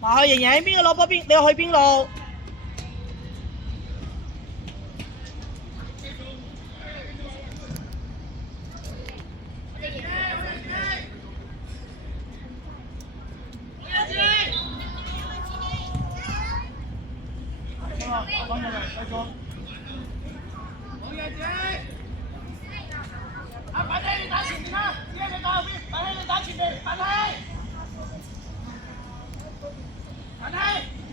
埋去盈盈，邊個攞波邊？你去邊路？板梯你打前面啦，只係你打後邊，板梯你打前面，板梯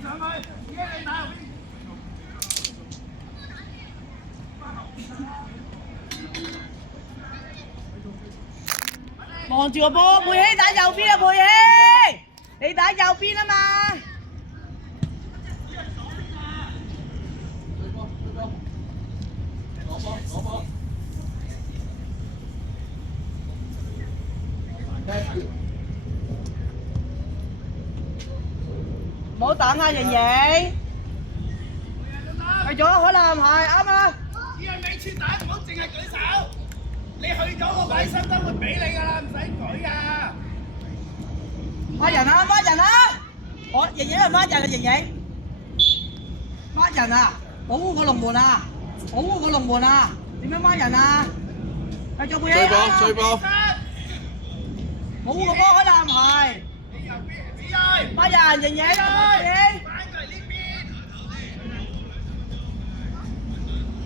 上去，只係你打後邊。望住個波，佩希打右邊啊！佩希，你打右邊啊嘛！唔好等啊，盈盈。去咗海南係啱啊！只係尾處打，唔好淨係舉手。你去咗個位，深圳會俾你㗎啦，唔使舉啊！孖人啊，孖人啊！我盈盈係孖人啊，盈盈。孖人啊！保護個龍門啊！保護個龍門啊！點樣孖人啊？繼續配起啊！追波！保護個波海南係。你右邊，子睿。孖人盈盈，反過嚟呢邊。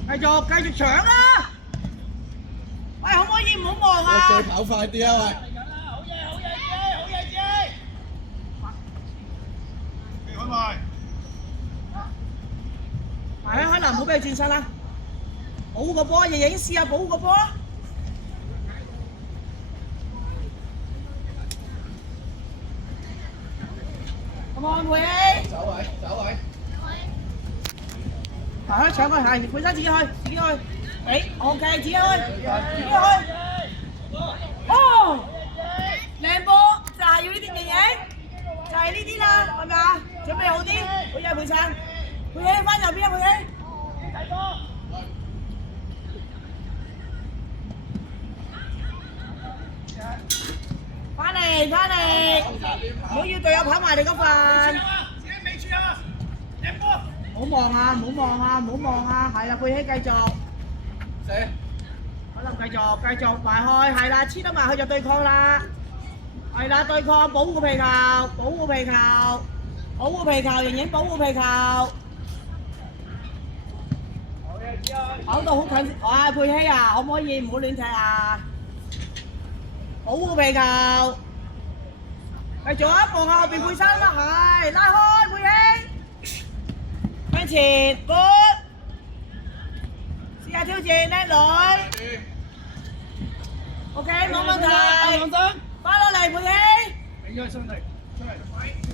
繼續搶啊！喂，可唔可以唔好望啊？再跑快啲啊！喂！好嘢，你開埋。係啊，海南唔好俾佢轉身啦！保護個波，盈盈試下保護個波啊！Come on，佩希。走位。係搶佢係，本身自己去。OK，自己去。哦，靚波就係要呢啲盈盈，就係呢啲啦，係咪啊？準備好啲，好嘢，佩珊。佩希翻右邊啊，佩希。翻嚟，唔好要隊友跑埋你嗰份。自己尾處啊！靚波。唔好望啊！係啦，佩希繼續。可能繼續埋去，係啦，黐得埋去就對抗啦。係啦，對抗，保護個皮球，盈盈保護皮球。跑到好近，啊佩希啊，可唔可以唔好亂踢啊？保護皮球，繼續啊，望下後邊佩珊啦，係拉開佩希，向前 ，good， 試下挑戰叻女 ，OK 冇問題，翻落嚟佩希，俾咗上嚟，出嚟，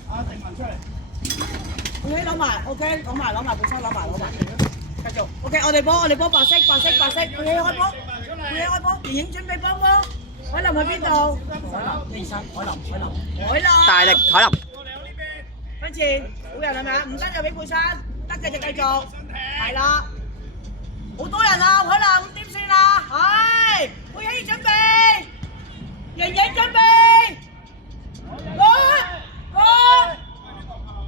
阿定文出嚟，佩希攞埋 ，OK 攞埋佩珊攞埋，繼續 ，OK 我哋波白色，佩希開波，盈盈準備幫波。海南去邊度？海南。大力海南。跟前，好人係咪啊？唔得就俾佩珊，得嘅就繼續。係啦，好多人啊，海南咁點算啊？係，佩希準備，盈盈準備。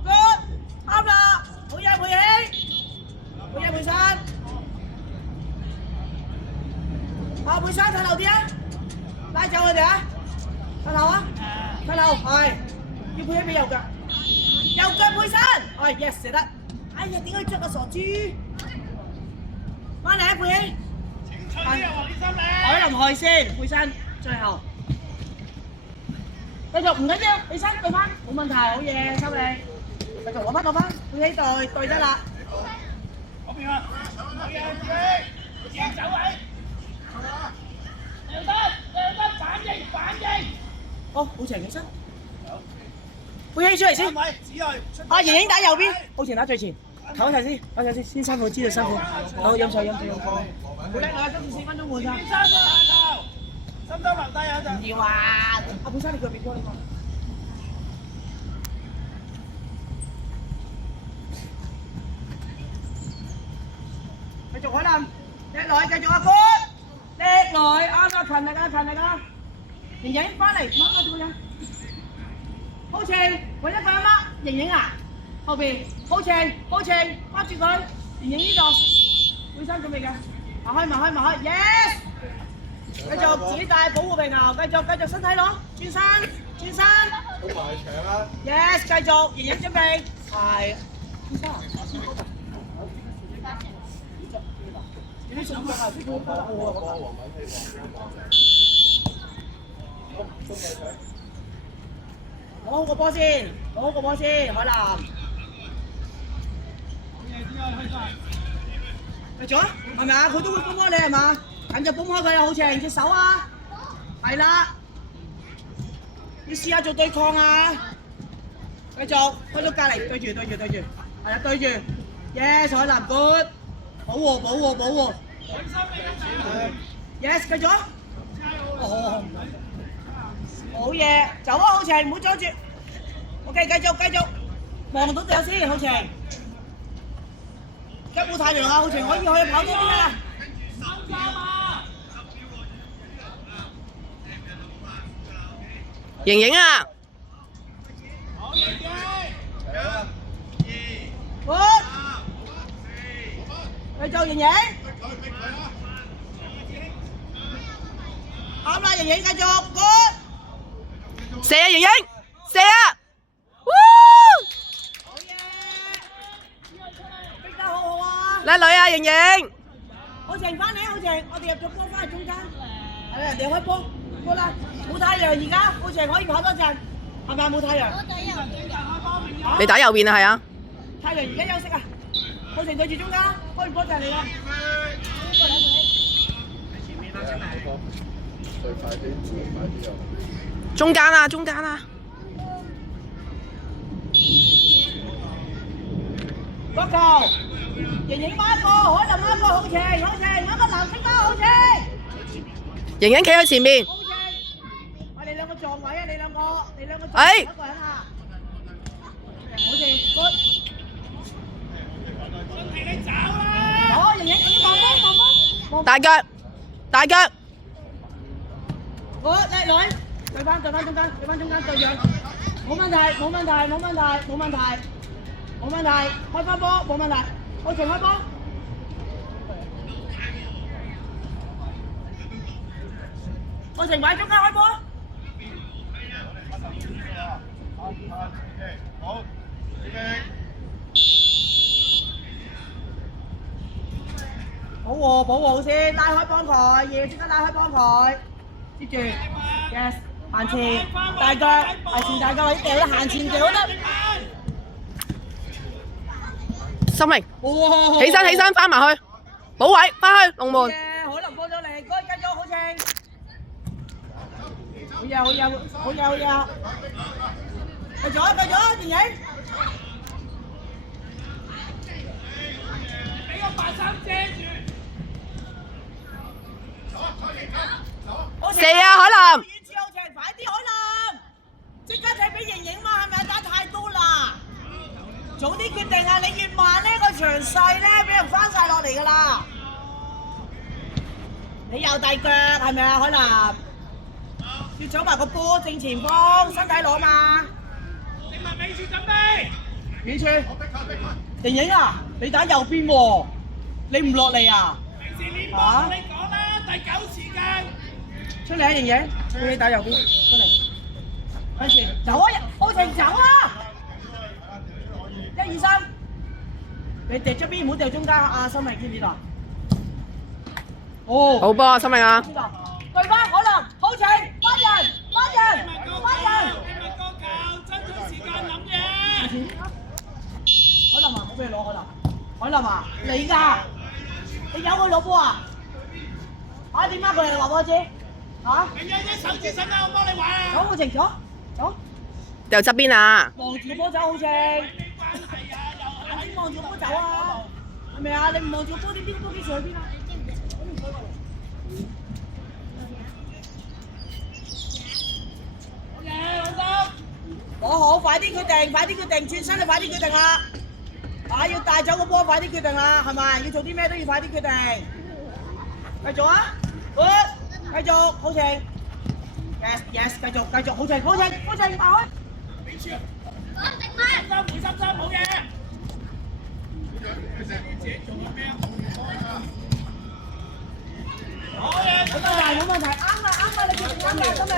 good，啱啦，好嘢佩希，佩珊。啊，佩珊睇後啲啊！拉走佢哋啊！睇後啊！睇後係，要佩希俾右腳佩珊，係 yes 射得。哎呀，點解捉個傻豬？翻嚟啊，佩希！海南害先，佩珊最後。繼續唔緊要，佩珊對翻，冇問題，好嘢，收你。繼續攞翻，佩希對得啦。嗰邊啊！好嘢，自己走位。反應！好前起身，佩希出嚟先。啊，盈盈打右邊，好前打最前，唞一陣先，先辛苦，知道辛苦。好，飲水。好叻啊！今次4分鐘換咋？三個下球，深圳留低啊！唔要啊！阿佩珊你腳邊波呢個。海南，叻女，繼續阿 Good， 叻女，啱啦，勤力啊，勤力啊！瑩瑩翻嚟，掹我做乜嘢？好晴，揾一個阿媽，瑩瑩啊，後邊，好晴，好晴，握住佢，瑩瑩呢度，背身準備嘅，埋開 ，yes， 繼續自己帶保護鼻牛，繼續身體攞，轉身，好埋牆啊 yes， 繼續，瑩瑩準備，係，轉身。你啲上腳係邊個攞好個波先，海南。繼續啊，係咪啊？佢都會幫開你係嘛？咁就幫開佢啊，好似隻手啊，係啦。要試下做對抗啊！繼續，去到隔離對住，係啊對住 ，yes 海南 good， 保護。yes 繼續啊！哦，好嘢，走啊好晴，唔好阻住。OK 繼續，望到隊友先，好晴。而家冇太陽啊，好晴可以去跑呢邊啊！瑩瑩啊！好，繼續瑩瑩。啱啦，瑩瑩繼續 ，good。射啊，瑩瑩，射啊！好嘢，逼得好好啊！叻女啊，瑩瑩！好晴翻嚟，好晴，我哋入咗波翻去中間，係人哋開波，好啦，冇太陽而家，好晴可以跑多陣，係咪冇太陽？你打右邊啊，係啊！太陽而家休息啊，好晴對住中間，開完波就係你啦。最快啲啊！中間啊！國球，瑩瑩買一個，海南買一個，好晴，買個藍色啦，好晴。瑩瑩企喺前面。好晴，我哋兩個撞位啊！你兩個撞一個人啊！好晴 ，good。你走啦！好，瑩瑩自己放波。大腳。好，叻女，對翻中間對樣，冇問題，開翻波冇問題，好晴開波。好晴擺中間開波。好，保護先，拉開幫佢，夜即刻拉開幫佢，接住 ，yes， 行前，大腳，係前大腳，你掉得行前掉得。心明，起身，翻埋去，補位，翻去龍門。可能過咗嚟，該繼續好晴。好嘢，繼續，瑩瑩。俾個白衫遮住。射啊，海南！快啲海南，即刻踢俾瑩瑩嘛，係咪打太多啦？早啲決定啊！你越慢呢個場勢咧，俾人翻晒落嚟㗎啦。你又大腳係咪啊，海南？要走埋個波正前方，身體攞嘛。你問美處準備。美處。瑩瑩啊，你打右邊喎，你唔落嚟啊？平時練波同你講啦，第9時間。出嚟啊，瑩瑩，你打右邊，出嚟。跟住走啊，好晴走啊！1、2、3，你掉出邊，唔好掉中間啊！心明知唔知道？哦，好波啊，心明啊！對翻海南，好晴，翻人，你問個球，爭取時間諗嘢。海南啊，我俾你攞海南啊，你㗎，你有佢攞波啊？啊，點解佢嚟話我知？嚇？你有隻手指伸啦，我幫你玩啊！走，好晴，走。掉側邊啊！望住個波走，好晴。你望住個波走啊？係咪啊？你唔望住個波，點知個波幾時去邊啊？好，快啲決定，轉身就快啲決定啦！啊！要帶走個波，快啲決定啦，係咪？要做啲咩都要快啲決定。繼續啊！繼續，好情。Yes yes， 繼續，好情，埋去。回心冇嘢。好嘢，冇問題，啱啦，你決定啱啦，真係。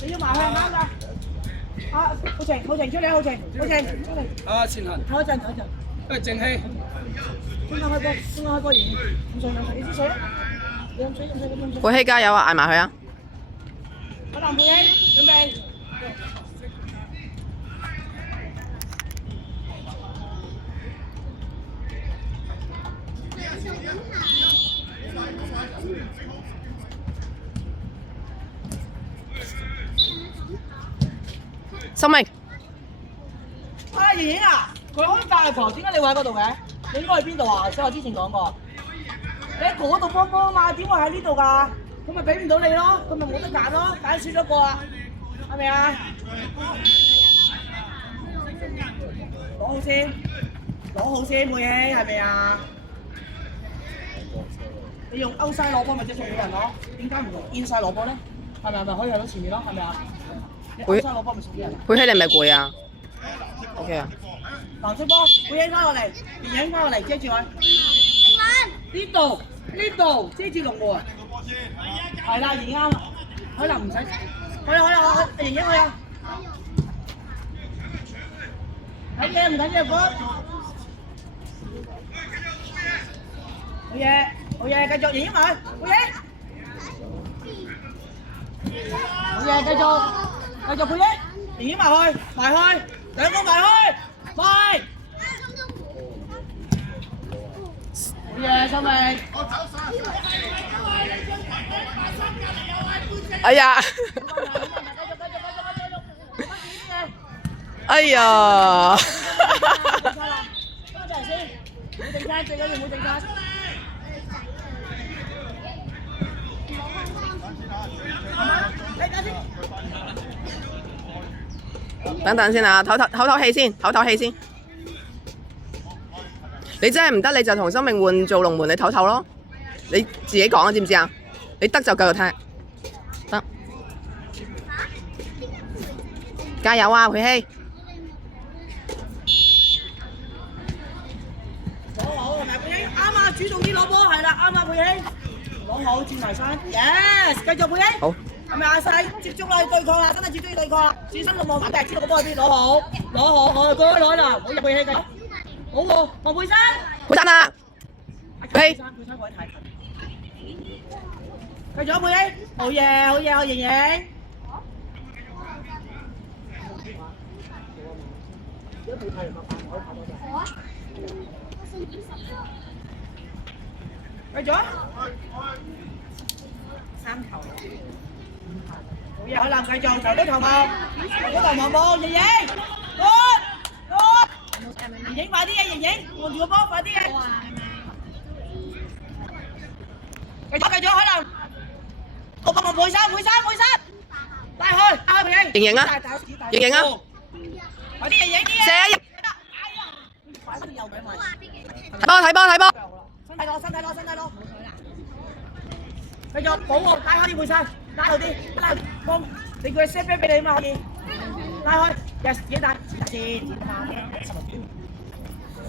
你要埋去啱㗎。啊，好情出嚟，好情出嚟。啊，前行。唞一陣。靜氣。先開波，完。唔水，你支水啊？你飲水。佩希加油啊！捱埋佢啊！阿林佩希，準備。心明。啊，瑩瑩啊，佢可以隔離房，點解你會喺嗰度嘅？你應該去邊度啊？所以我之前講過，你喺嗰度幫波嘛，點會喺呢度㗎？咁咪俾唔到你咯，咁咪冇得揀咯，揀少咗個啊，係咪啊？攞好先，佩希係咪啊？你用歐西攞波咪即係送俾人咯？點解唔用 inside 攞波咧？係咪可以去到前面咯？係咪啊？你歐西攞波咪送俾人？佩希你係咪攰啊 ？OK 啊。藍色波，佩希翻落嚟，電影翻落嚟，遮住佢。呢度遮住龍門。係啦，影啱啦，可能唔使，可以，影佢啊。睇嘢唔緊要，哥。好嘢，繼續影埋，好嘢，繼續佩希，影埋去，兩個埋去，快！好嘢，心明。哎呀！哎呀！等等先啊，唞氣先。你真係唔得，你就同生命換做龍門，你唞咯。你自己講啊，知唔知啊？你得就繼續踢，得。加油啊，佩希！攞好係咪佩希？啱啊，主動啲攞波係啦，啱啊佩希。攞好轉埋身 ，yes， 繼續佩希。好。係咪阿細接觸啦？對抗啦，真係接觸要對抗啦！轉身落網反踢，知道個波喺邊，攞好，過去攞啦，好入佩希繼續。好喎，黃佩珊。佩珊啊！佩希。繼續佩希，好嘢，瑩瑩。繼續。3球。好嘢，海南繼續，球隊投望，望瑩瑩，瑩瑩快啲嘅，瑩瑩望住個波，快啲嘅。繼續，海南。我望佩珊，帶去佩希。瑩瑩啊！快啲瑩瑩啲嘢。射啊！快啲右俾埋。睇波。身體攞。繼續保護，帶開啲佩珊，帶好啲，幫你叫佢 set back 俾你嘛可以。帶開 ，yes 自己帶，先。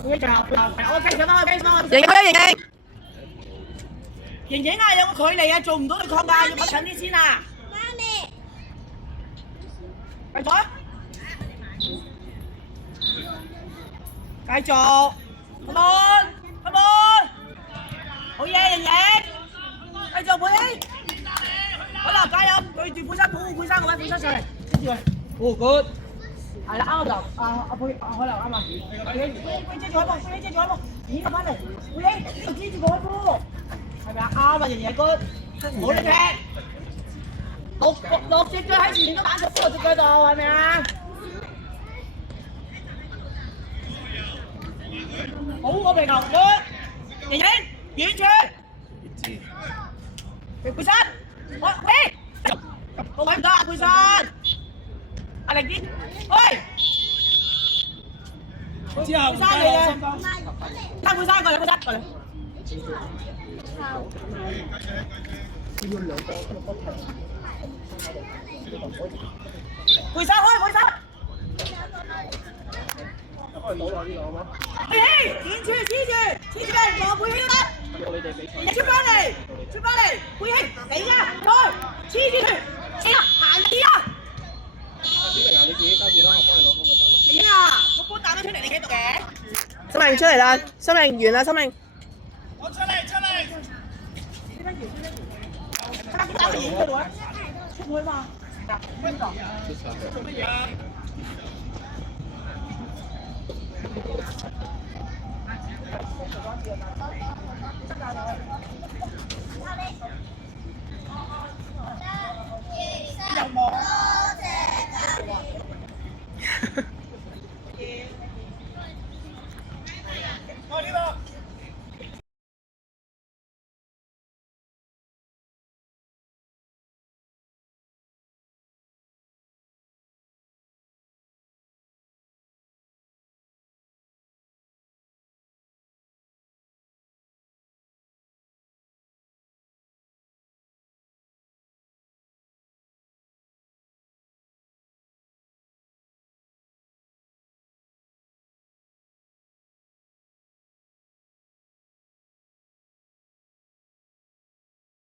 我繼續，我繼續。瑩瑩啊，有個距離啊，做唔到對抗㗎，要靠近啲先啊。媽咪，繼續，come on，好嘢，瑩瑩，繼續佩希，好啦，加油，對住佩珊，保護佩珊個位，佩珊上嚟，跟住佢，哦 good，係啦，啱就，阿佩，可能啱啊，佩希遮住海波，咦翻嚟，佩希呢度遮住個海波。係咪啊？啱啊，瑩瑩哥，冇你踢，落隻腳喺前面都打咗波隻腳度，係咪啊？好個皮球，瑩瑩遠處，佩珊，喂，個位唔得啊，佩珊，壓力啲，喂，之後生你嘅，生會生過嚟，會生過嚟。背手開背手。背起，連住黐住俾人攞背起都得。出翻嚟，背起，你啊，再黐住佢，死啦，行啲啊！你自己揸住啦，我幫你攞嗰個走啦。點啊？個波彈咗出嚟，你喺度嘅。生命出嚟啦！生命完啦！生命我出嚟。打個影嗰度啊！出去嘛？做乜嘢啊？